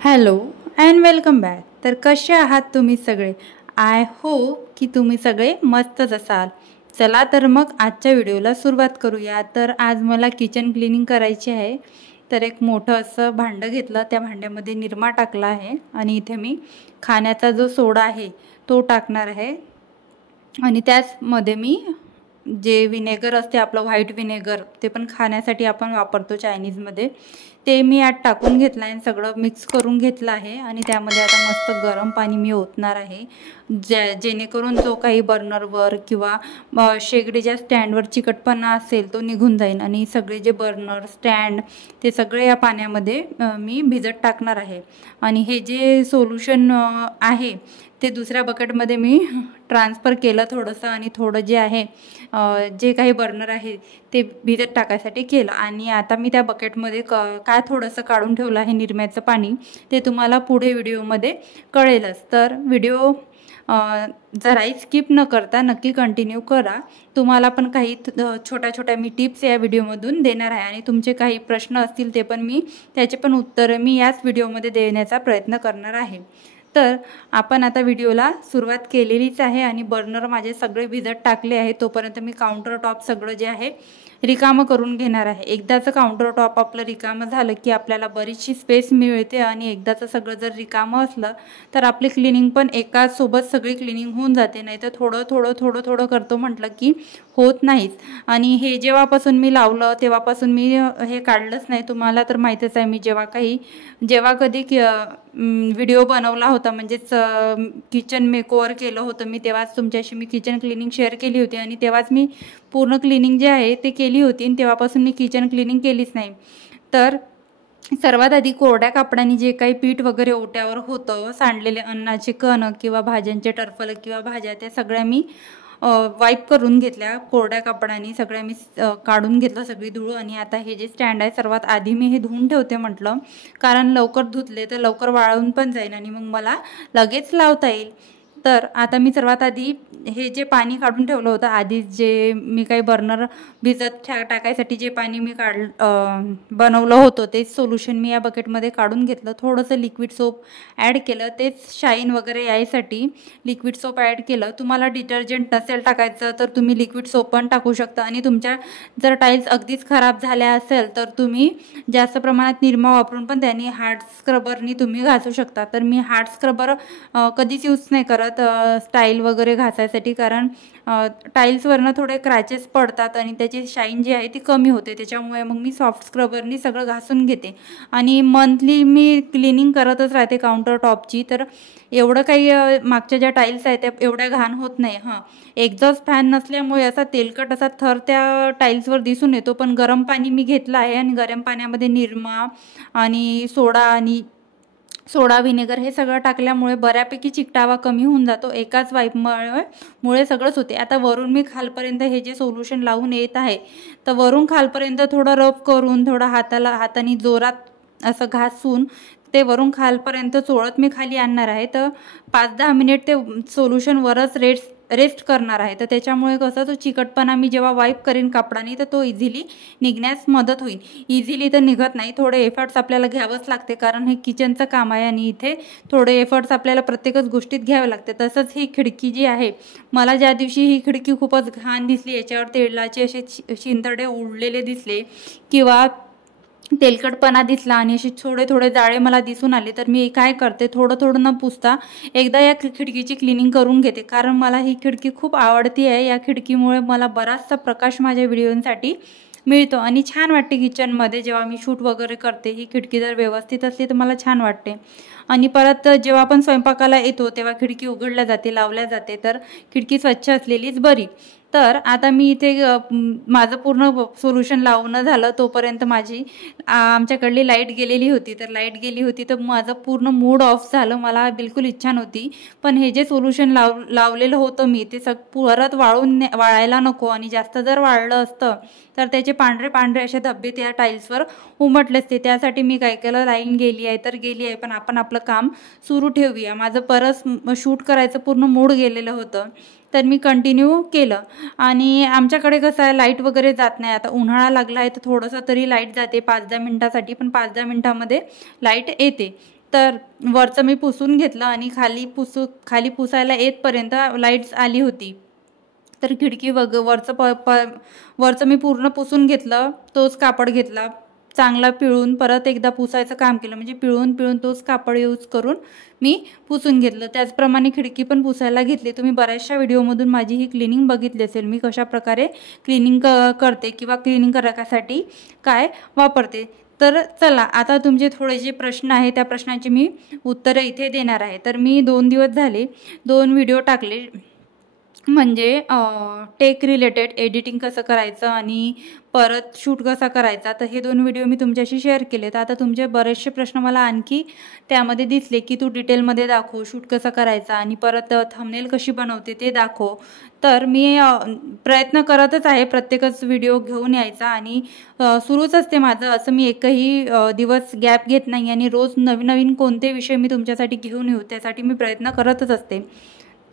Hello and welcome back. तर कसे आहात तुम्ही सगळे? आय होप की तुम्ही सगळे मस्तच असाल. चला तर मग आजच्या व्हिडिओला सुरुवात करूया. तर आज मला किचन क्लिनिंग करायची आहे. तर एक मोठं असं भांडं घेतलं, त्या भांड्यामध्ये निरमा टाकला आहे आणि इथे मी खाण्याचा जो सोडा आहे तो टाकणार आहे आणि त्याचमध्ये मी जे विनेगर असते आपलं व्हाईट विनेगर, ते पण खाण्यासाठी आपण वापरतो चायनीजमध्ये, ते मी यात टाकून घेतलं आहे. सगळं मिक्स करून घेतलं आहे आणि त्यामध्ये आता मस्त गरम पाणी मी ओतणार आहे, जेणेकरून जो काही बर्नरवर किंवा शेगडीच्या स्टँडवर चिकटपणा असेल तो निघून जाईल आणि सगळे जे बर्नर स्टँड ते सगळे या पाण्यामध्ये मी भिजत टाकणार आहे. आणि हे जे सोल्युशन आहे ते दुसऱ्या बकेटमध्ये मी ट्रान्सफर केलं थोडंसं, आणि थोडं जे आहे जे काही बर्नर आहे ते भिजत टाकायसाठी केलं. आणि आता मी त्या बकेटमध्ये काय थोडंसं काढून ठेवलं आहे निरम्याचं पाणी, ते तुम्हाला पुढे व्हिडिओमध्ये कळेलच. तर व्हिडिओ जराही स्किप न करता नक्की कंटिन्यू करा. तुम्हाला पण काही छोट्या छोट्या मी टिप्स या व्हिडिओमधून देणार आहे आणि तुमचे काही प्रश्न असतील ते पण त्याचे पण उत्तरं मी याच व्हिडिओमध्ये देण्याचा प्रयत्न करणार आहे. तर आपण आता व्हिडिओला सुरुवात केलेलीच आहे आणि बर्नर माझे सगळे भिजत टाकले आहे. तोपर्यंत मी काउंटर टॉप सगळं जे आहे रिकामं करून घेणार आहे. एकदाचं काउंटर टॉप आपलं रिकामं झालं की आपल्याला बरीचशी स्पेस मिळते आणि एकदाचं सगळं जर रिकामं असलं तर आपली क्लिनिंग पण एकाच सोबत सगळी क्लिनिंग होऊन जाते. नाही तर थोडं थोडं थोडं थोडं करतो म्हटलं की होत नाहीच. आणि हे जेव्हापासून मी लावलं तेव्हापासून मी हे काढलंच नाही. तुम्हाला तर माहीतच आहे, मी जेव्हा कधी व्हिडिओ बनवला होता, म्हणजेच किचन मेकओव्हर केलं होतं मी, तेव्हाच तुमच्याशी मी किचन क्लिनिंग शेअर केली होती आणि तेव्हाच मी पूर्ण क्लिनिंग जे आहे ते केली होती आणि तेव्हापासून मी किचन क्लिनिंग केलीच नाही. तर सर्वात आधी कोरड्या कापडाने जे काही पीठ वगैरे ओट्यावर होतं, सांडलेले अन्नाचे कण किंवा भाज्यांचे टरफल किंवा भाज्या, त्या सगळ्या मी वाईप करून घेतल्या कोरड्या कापडाने. सगळ्या मी काढून घेतलं सगळी धूळ. आणि आता हे जे स्टँड आहे सर्वात आधी मी हे धुवून ठेवते म्हटलं, कारण लवकर धुतले तर लवकर वाळून पण जाईल आणि मग मला लगेच लावता येईल. तर आता मी सर्वात आधी हे जे पाणी काढून ठेवलं होतं आधीच, जे मी काही बर्नर भिजत टाकायसाठी जे पाणी मी बनवलं होतं तेच सोल्युशन मी या बकेटमध्ये काढून घेतलं. थोडंसं लिक्विड सोप ॲड केलं, तेच शाईन वगैरे यायसाठी लिक्विड सोप ॲड केलं. तुम्हाला डिटर्जंट नसेल टाकायचं तर तुम्ही लिक्विड सोप पण टाकू शकता. आणि तुमच्या जर टाईल्स अगदीच खराब झाल्या असेल तर तुम्ही जास्त प्रमाणात निरमा वापरून पण त्यांनी हार्ड स्क्रबरनी तुम्ही घासू शकता. तर मी हार्ड स्क्रबर कधीच यूज नाही करत स्टाईल वगैरे घासायसाठी, कारण टाईल्सवरनं थोडे क्रॅचेस पडतात आणि त्याची शाईन जी आहे ती कमी होते. त्याच्यामुळे मग मी सॉफ्ट स्क्रबरनी सगळं घासून घेते आणि मंथली मी क्लिनिंग करतच राहते काउंटर टॉपची. तर एवढं काही मागच्या ज्या टाईल्स आहेत त्या एवढ्या घाण होत नाही. एक्झॉस्ट फॅन नसल्यामुळे असा तेलकट असा थर त्या टाईल्सवर दिसून येतो. पण गरम पाणी मी घेतलं आहे आणि गरम पाण्यामध्ये निरमा आणि सोडा विनेगर हे सगळं टाकल्यामुळे बऱ्यापैकी चिकटावा कमी होऊन जातो. एकाच वाईपमुळे सगळंच होते. आता वरून मी खालपर्यंत हे जे सोल्युशन लावून येत आहे, तर वरून खालपर्यंत थोडं रब करून थोडं हाताने जोरात असं घासून ते वरून खालपर्यंत चोळत मी खाली आणणार आहे. तर 5-10 मिनिट ते सोल्युशन वरच रेस्ट करणार आहे. तर त्याच्यामुळे कसं तो चिकटपणा मी जेव्हा वाईप करीन कापडाने तर तो इझिली निघण्यास मदत होईल. इझिली तर निघत नाही, थोडे एफर्ट्स आपल्याला घ्यावंच लागते, कारण हे किचनचं काम आहे आणि इथे थोडे एफर्ट्स आपल्याला प्रत्येकच गोष्टीत घ्यावे लागते. तसंच ही खिडकी जी आहे, मला ज्या दिवशी ही खिडकी खूपच घाण दिसली, याच्यावर तेलाचे असे शिंतडे उडलेले दिसले किंवा तेलकटपणा दिसला आणि असे थोडे थोडे जाळे मला दिसून आले, तर मी काय करते, थोडं थोडं न पुसता एकदा या खिडकीची क्लिनिंग करून घेते. कारण मला ही खिडकी खूप आवडती आहे. या खिडकीमुळे मला बराचसा प्रकाश माझ्या व्हिडिओसाठी मिळतो आणि छान वाटते किचनमध्ये. जेव्हा मी शूट वगैरे करते ही खिडकी जर व्यवस्थित असली तर मला छान वाटते. आणि परत जेव्हा आपण स्वयंपाकाला येतो तेव्हा खिडकी उघडल्या जाते, लावल्या जाते, तर खिडकी स्वच्छ असलेलीच बरी. तर आता मी इथे माझं पूर्ण सोल्युशन लावणं झालं तोपर्यंत आमच्याकडली लाईट गेलेली होती. तर लाईट गेली होती तर माझं पूर्ण मूड ऑफ झालं. मला बिलकुल इच्छा नव्हती, पण हे जे सोल्युशन लावलेलं होतं मी ते परत वाळायला नको, आणि जास्त जर वाळलं असतं तर त्याचे पांढरे पांढरे असे धब्बे त्या टाईल्सवर उमटले असते. त्यासाठी मी काय केलं, लाईन गेली आहे तर गेली आहे, पण आपण आपलं काम सुरू ठेवूया. माझं परत शूट करायचं पूर्ण मूड गेलेलं होतं, तर मी कंटिन्यू केलं. आणि आमच्याकडे कसं आहे, लाईट वगैरे जात नाही. आता उन्हाळा लागला आहे तर थोडंसं तरी लाईट जाते 5-10 मिनिटासाठी, पण 5-10 मिनिटामध्ये लाईट येते. तर वरचं मी पुसून घेतलं आणि खाली पुसायला येतपर्यंत लाईट्स आली होती. तर खिडकी वरचं मी पूर्ण पुसून घेतलं. तोच कापड घेतला, चांगला पिळून परत एकदा पुसायचं काम केलं. म्हणजे पिळून तोच कापड यूज करून मी पुसून घेतलं. त्याचप्रमाणे खिडकी पण पुसायला घेतली. तुम्ही बऱ्याचशा व्हिडिओमधून माझी ही क्लिनिंग बघितली असेल, मी कशा प्रकारे क्लिनिंग करते किंवा क्लिनिंग करण्यासाठी काय वापरते. तर चला, आता तुमचे थोडे जे प्रश्न आहे त्या प्रश्नांची मी उत्तरं इथे देणार आहे. तर मी 2 दिवस झाले 2 व्हिडिओ टाकले, म्हणजे टेक रिलेटेड एडिटिंग कसं करायचं आणि परत शूट कसा करायचा. तर हे 2 व्हिडिओ मी तुमच्याशी शेअर केले. तर आता तुमचे बरेचसे प्रश्न मला आणखी त्यामध्ये दिसले की तू डिटेलमध्ये दाखव शूट कसा करायचा आणि परत थंबनेल कशी बनवते ते दाखव. तर मी प्रयत्न करतच आहे प्रत्येकच व्हिडिओ घेऊन यायचा आणि सुरूच असते माझं. असं मी एकही दिवस गॅप घेत नाही आणि रोज नवीन कोणते विषय मी तुमच्यासाठी घेऊन येऊ त्यासाठी मी प्रयत्न करतच असते.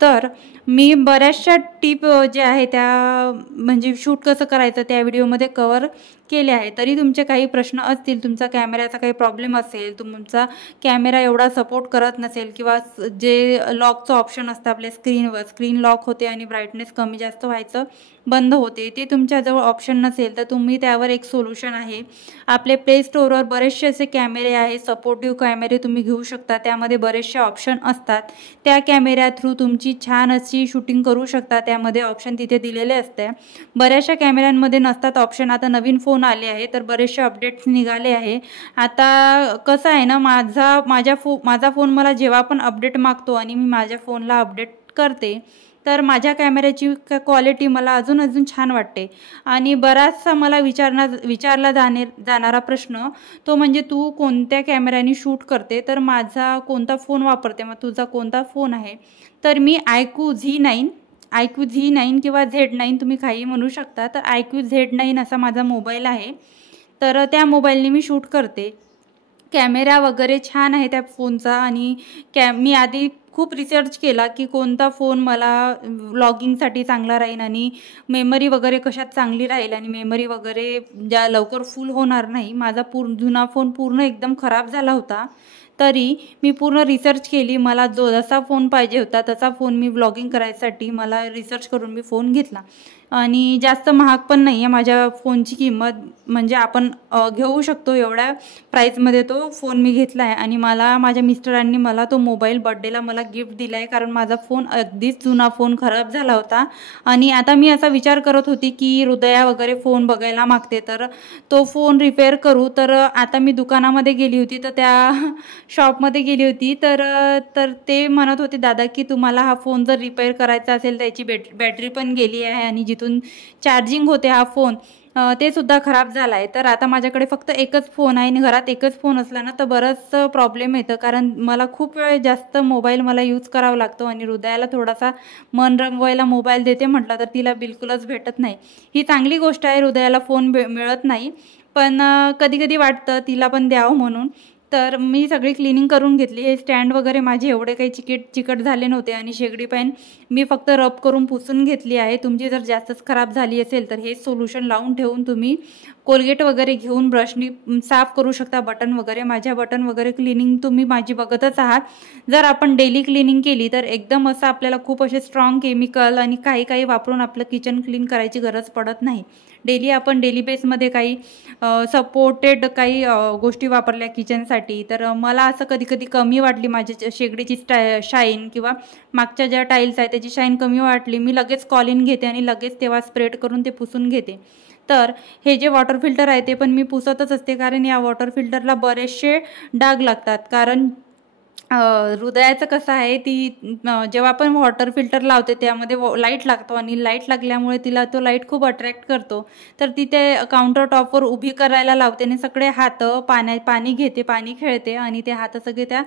तर मी बऱ्याचशा टिप ज्या आहे त्या म्हणजे शूट कसं करायचं त्या व्हिडिओमध्ये कवर केले आहे. तरी तुमचे काही प्रश्न असतील, तुमचा कॅमेऱ्याचा काही प्रॉब्लेम असेल, तुमचा कॅमेरा एवढा सपोर्ट करत नसेल किंवा जे लॉकचं ऑप्शन असतं आपल्या स्क्रीनवर, स्क्रीन लॉक होते आणि ब्राईटनेस कमी जास्त व्हायचं बंद होते, ते तुमच्याजवळ ऑप्शन नसेल तर तुम्ही त्यावर एक सोल्युशन आहे. आपले प्ले स्टोअरवर बरेचसे असे कॅमेरे आहे, सपोर्टिव्ह कॅमेरे तुम्ही घेऊ शकता. त्यामध्ये बरेचसे ऑप्शन असतात. त्या कॅमेऱ्या थ्रू तुमची छान अशी शूटिंग करू शकता. त्यामध्ये ऑप्शन तिथे दिलेले असते. बऱ्याचशा कॅमेऱ्यांमध्ये नसतात ऑप्शन. आता नवीन फोन आले आहे तर बरेचसे अपडेट्स निघाले आहे. आता कसं आहे ना, माझा फोन मला जेव्हा पण अपडेट मागतो आणि मी माझ्या फोनला अपडेट करते तर माझ्या कॅमेऱ्याची क्वालिटी मला अजून छान वाटते. आणि बराचसा मला विचारला जाणारा प्रश्न तो म्हणजे तू कोणत्या कॅमेऱ्याने शूट करते, तर माझा कोणता फोन वापरते, मग तुझा कोणता फोन आहे. तर मी iQOO Z9 किंवा Z9 तुम्ही काही म्हणू शकता. तर iQOO Z9 असा माझा मोबाईल आहे. तर त्या मोबाईलने मी शूट करते. कॅमेरा वगैरे छान आहे त्या फोनचा आणि मी आधी खूप रिसर्च केला की कोणता फोन मला व्लॉगिंगसाठी चांगला राहील आणि मेमरी वगैरे कशात चांगली राहील आणि मेमरी वगैरे ज्या लवकर फुल होणार नाही. माझा जुना फोन पूर्ण एकदम खराब झाला होता. तरी मी पूर्ण रिसर्च केली. मला जसा फोन पाहिजे होता तसा फोन मी व्लॉगिंग करायसाठी मला रिसर्च करून मी फोन घेतला. आणि जास्त महाग पण नाही आहे. माझ्या फोनची किंमत म्हणजे आपण घेऊ शकतो एवढ्या प्राईसमध्ये तो फोन मी घेतला आहे. आणि माझ्या मिस्टरांनी मला तो मोबाईल बड्डेला मला गिफ्ट दिला आहे, कारण माझा फोन अगदीच जुना फोन खराब झाला होता. आणि आता मी असा विचार करत होती की हृदया वगैरे फोन बघायला मागते तर तो फोन रिपेअर करू. तर आता मी दुकानामध्ये गेली होती, तर त्या शॉपमध्ये गेली होती तर ते म्हणत होते दादा की तुम्हाला हा फोन जर रिपेअर करायचा असेल त्याची बॅटरी पण गेली आहे आणि जिथून चार्जिंग होते हा फोन ते सुद्धा खराब झाला आहे. तर आता माझ्याकडे फक्त एकच फोन आहे आणि घरात एकच फोन असला ना तर बरंच प्रॉब्लेम येतं, कारण मला खूप वेळ जास्त मोबाईल मला यूज करावा लागतो. आणि हृदयाला थोडासा मन रंगवायला मोबाईल देते म्हटलं तर तिला बिलकुलच भेटत नाही. ही चांगली गोष्ट आहे, हृदयाला फोन मिळत नाही, पण कधी वाटतं तिला पण द्यावं म्हणून. तर मी सगळी क्लिनिंग करून घेतली. हे स्टँड वगैरे माझे एवढे काही चिकट झाले नव्हते आणि शेगडी पॅन मी फक्त रब करून पुसून घेतली आहे. तुमची जर जास्तच खराब झाली असेल तर हे सोल्युशन लावून ठेवून तुम्ही कोलगेट वगैरे घेऊन ब्रशनी साफ करू शकता बटन वगैरे. माझ्या बटन वगैरे क्लिनिंग तुम्ही माझी बघतच आहात. जर आपण डेली क्लिनिंग केली तर एकदम असं आपल्याला खूप असे स्ट्रॉंग केमिकल आणि काही वापरून आपलं किचन क्लीन करायची गरज पडत नाही. डेली बेसमध्ये काही सपोर्टेड काही गोष्टी वापरल्या किचनसाठी. तर मला असं कधी कमी वाटली माझ्या शेगडीची शाईन किंवा मागच्या ज्या टाईल्स आहेत त्याची शाईन कमी वाटली. मी लगेच कॉलिन घेते आणि लगेच तेव्हा स्प्रेड करून ते पुसून घेते. तर हे जे वॉटर फिल्टर आहे ते पण मी पुसतच असते, कारण या वॉटर फिल्टरला बरेचसे डाग लागतात. कारण हृदयाचं कसं आहे, ती जेव्हा आपण वॉटर फिल्टर लावते त्यामध्ये लाईट लागतो आणि लाईट लागल्यामुळे तिला तो लाईट खूप अट्रॅक्ट करतो. तर ती ते काउंटर टॉपवर उभी करायला लावते आणि सगळे हात पाणी घेते, पाणी खेळते आणि ते हात सगळे त्या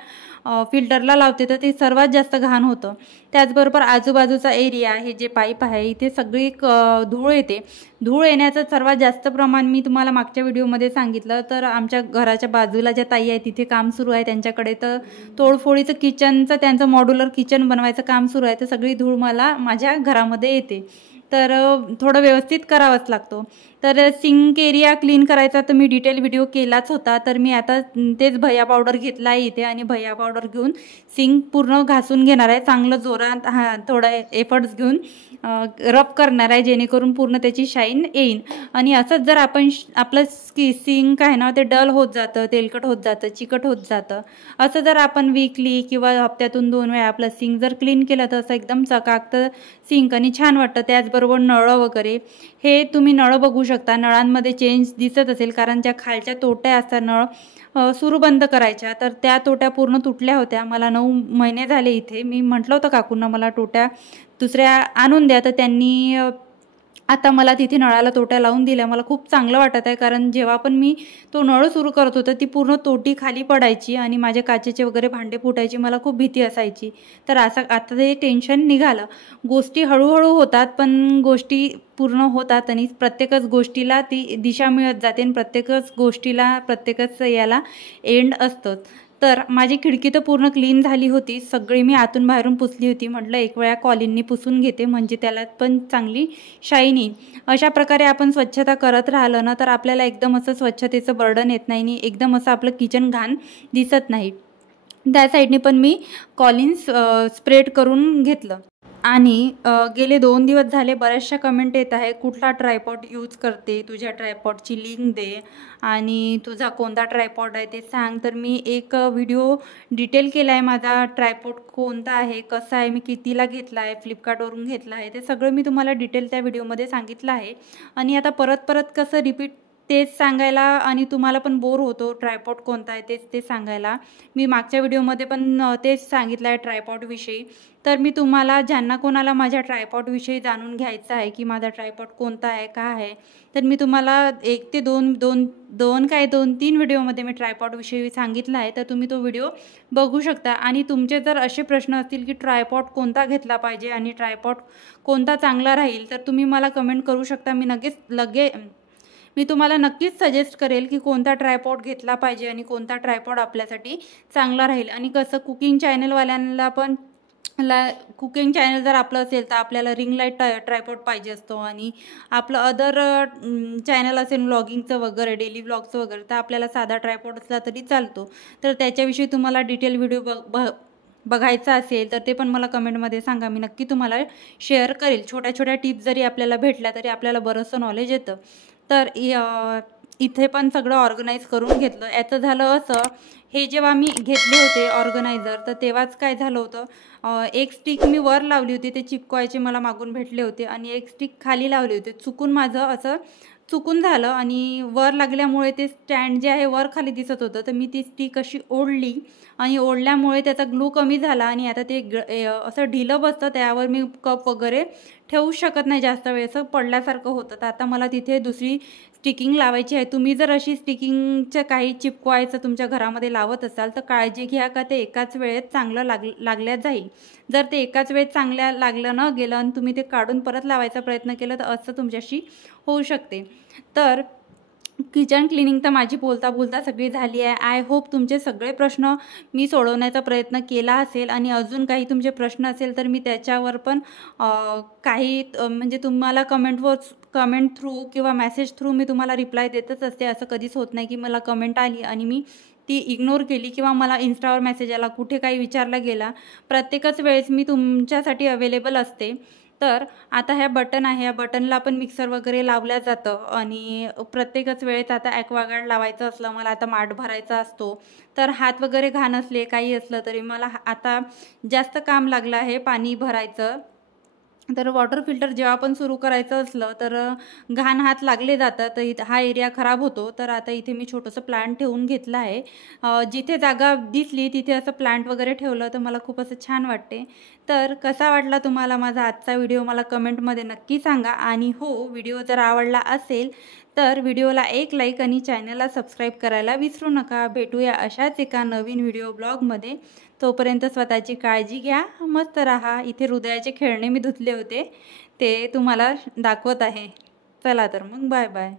फिल्टरला लावते. तर ते सर्वात जास्त घाण होतं. त्याचबरोबर आजूबाजूचा एरिया आहे, जे पाईप आहे, इथे सगळी धूळ येते. धूळ येण्याचं सर्वात जास्त प्रमाण मी तुम्हाला मागच्या व्हिडिओमध्ये सांगितलं. तर आमच्या घराच्या बाजूला ज्या ताई आहे तिथे काम सुरू आहे त्यांच्याकडे, तर तोडफोडीचं किचनचं त्यांचं मॉड्युलर किचन बनवायचं काम सुरू आहे. तर सगळी धूळ मला माझ्या घरामध्ये येते. तर थोडं व्यवस्थित करावंच लागतो. तर सिंक एरिया क्लीन करायचा तर मी डिटेल व्हिडिओ केलाच होता, तर मी आता तेच भैया पावडर घेतला आहे इथे आणि भैया पावडर घेऊन सिंक पूर्ण घासून घेणार आहे, चांगलं जोरात थोडा एफर्ट्स घेऊन रब करणार आहे, जेणेकरून पूर्ण त्याची शाईन येईल. आणि असंच जर आपण आपलं सिंक आहे ना ते डल होत जातं, तेलकट होत जातं, चिकट होत जातं. असं जर आपण वीकली किंवा हप्त्यातून 2 वेळा आपलं सिंक जर क्लीन केलं तर असं एकदम चकाकतं सिंक आणि छान वाटतं. त्याचबरोबर नळं वगैरे, हे तुम्ही नळं बघू शकता, नळांमध्ये चेंज दिसत असेल, कारण ज्या खालच्या तोट्या असतात नळ सुरू बंद करायच्या, तर त्या तोट्या पूर्ण तुटल्या होत्या. मला 9 महिने झाले इथे. मी म्हटलं होतं काकूंना मला टोट्या दुसऱ्या आणून द्या, तर त्यांनी आता मला तिथे नळाला तोट्या लावून दिल्या. मला खूप चांगलं वाटत आहे, कारण जेव्हा पण मी तो नळ सुरू करत होतं ती पूर्ण तोटी खाली पडायची आणि माझे काचेचे वगैरे भांडे फुटायची, मला खूप भीती असायची. तर असं आता ते टेन्शन निघालं. गोष्टी हळूहळू होतात, पण गोष्टी पूर्ण होतात आणि प्रत्येकच गोष्टीला ती दिशा मिळत जाते आणि प्रत्येकच गोष्टीला प्रत्येकच याला एंड असतं. तर माझी खिडकी तर पूर्ण क्लीन झाली होती, सगळी मी आतून बाहेरून पुसली होती. म्हटलं एक वेळा कॉलिननी पुसून घेते, म्हणजे त्याला पण चांगली शाईन येईल. अशा प्रकारे आपण स्वच्छता करत राहिलं ना तर आपल्याला एकदम असं स्वच्छतेचं बर्डन येत नाही आणि एकदम असं आपलं किचन घाण दिसत नाही. त्या साईडने पण मी कॉलिन्स स्प्रेड करून घेतलं. आणि गेले 2 दिवस झाले बऱ्याचशा कमेंट येत आहे, कुठला ट्रायपॉड यूज करते, तुझ्या ट्रायपॉडची लिंक दे आणि तुझा कोणता ट्रायपॉड आहे ते सांग. तर मी एक व्हिडिओ डिटेल केला आहे, माझा ट्रायपॉड कोणता आहे, कसा आहे, मी कितीला घेतला आहे, फ्लिपकार्टवरून घेतला आहे, ते सगळं मी तुम्हाला डिटेल त्या व्हिडिओमध्ये सांगितलं आहे. आणि आता परत परत कसं रिपीट तेच सांगायला आणि तुम्हाला पण बोर होतो, ट्रायपॉड कोणता आहे ते सांगायला. मी मागच्या व्हिडिओमध्ये पण तेच सांगितलं आहे ट्रायपॉडविषयी. तर मी तुम्हाला ज्यांना कोणाला माझ्या ट्रायपॉडविषयी जाणून घ्यायचं आहे की माझा ट्रायपॉड कोणता आहे, काय आहे, तर मी तुम्हाला 1 ते 2-3 व्हिडिओमध्ये मी ट्रायपॉडविषयी सांगितलं आहे. तर तुम्ही तो व्हिडिओ बघू शकता. आणि तुमचे जर असे प्रश्न असतील की ट्रायपॉड कोणता घेतला पाहिजे आणि ट्रायपॉड कोणता चांगला राहील, तर तुम्ही मला कमेंट करू शकता. मी तुम्हाला नक्कीच सजेस्ट करेल की कोणता ट्रायपॉड घेतला पाहिजे आणि कोणता ट्रायपॉड आपल्यासाठी चांगला राहील. आणि कसं कुकिंग चॅनलवाल्यांना पण कुकिंग चॅनल जर आपलं असेल तर आपल्याला रिंग लाईट ट्रायपॉड पाहिजे असतो आणि आपलं अदर चॅनल असेल व्लॉगिंगचं वगैरे, डेली व्लॉगचं वगैरे, तर आपल्याला साधा ट्रायपॉड असला तरी चालतो. तर त्याच्याविषयी तुम्हाला डिटेल व्हिडिओ बघायचा असेल तर ते पण मला कमेंटमध्ये सांगा, मी नक्की तुम्हाला शेअर करेल. छोट्या छोट्या टिप्स जरी आपल्याला भेटल्या तरी आपल्याला बरंचसं नॉलेज येतं. तर इथे पण सगळं ऑर्गनाईज करून घेतलं. याचं झालं असं, हे जेव्हा मी घेतले होते ऑर्गनायझर तर तेव्हाच काय झालं होतं, एक स्टिक मी वर लावली होती, ते चिपकवायचे मला मागून भेटले होते आणि एक स्टिक खाली लावली होती. चुकून माझं असं चुकून झालं आणि वर लागल्यामुळे ते स्टँड जे आहे वर खाली दिसत होतं, तर मी ती स्टिक अशी ओढली आणि ओढल्यामुळे त्याचा ग्लू कमी झाला आणि आता ते असं ढिलं बसतं, त्यावर मी कप वगैरे ठेवू शकत नाही जास्त वेळ, असं पडल्यासारखं होतं. तर आता मला तिथे दुसरी स्टिकिंग लावायची आहे. तुम्ही जर अशी स्टिकिंगचं काही चिपकवायचं तुमच्या घरामध्ये लावत असाल तर काळजी घ्या का ते एकाच वेळेत चांगलं लागल्या जाईल. जर ते एकाच वेळेत चांगल्या लागलं न गेलं आणि तुम्ही ते काढून परत लावायचा प्रयत्न केला तर असं तुमच्याशी होऊ शकते. तर किचन क्लिनिंग तर माझी बोलता बोलता सगळी झाली आहे. आय होप तुमचे सगळे प्रश्न मी सोडवण्याचा प्रयत्न केला असेल आणि अजून काही तुमचे प्रश्न असेल तर मी त्याच्यावर पण काही म्हणजे तुम्हाला कमेंट थ्रू किंवा मेसेज थ्रू मी तुम्हाला रिप्लाय देतच असते. असं कधीच होत नाही की मला कमेंट आली आणि मी ती इग्नोर केली किंवा मला इन्स्टावर मेसेज आला, कुठे काही विचारला गेला. प्रत्येकच वेळेस मी तुमच्यासाठी अवेलेबल असते. तर आता ह्या बटन आहे, या बटनला आपण मिक्सर वगैरे लावल्या जातं आणि प्रत्येकच वेळेत आता ॲक्वागार्ड लावायचं असलं, मला आता माठ भरायचा असतो, तर हात वगैरे घाण असले काही असलं तरी मला आता जास्त काम लागलं आहे पाणी भरायचं. तर वॉटर फिल्टर जेव्हा पण सुरू करायचं असलं तर घाण हात लागले जातात, तर हा एरिया खराब होतो. तर आता इथे मी छोटंसं प्लांट ठेवून घेतलं आहे. जिथे जागा दिसली तिथे असं प्लांट वगैरे ठेवलं तर मला खूप असं छान वाटते. तर कसा वाटला तुम्हाला माझा आजचा व्हिडिओ मला कमेंटमध्ये नक्की सांगा. आणि हो, व्हिडिओ जर आवडला असेल तर व्हिडिओला एक लाईक आणि चॅनलला सबस्क्राईब करायला विसरू नका. भेटूया अशाच एका नवीन व्हिडिओ ब्लॉगमध्ये. तोपर्यंत स्वतःची काळजी घ्या, मस्त राहा. इथे हृदयाचे खेळणे मी धुतले होते ते तुम्हाला दाखवत आहे. चला तर मग बाय बाय.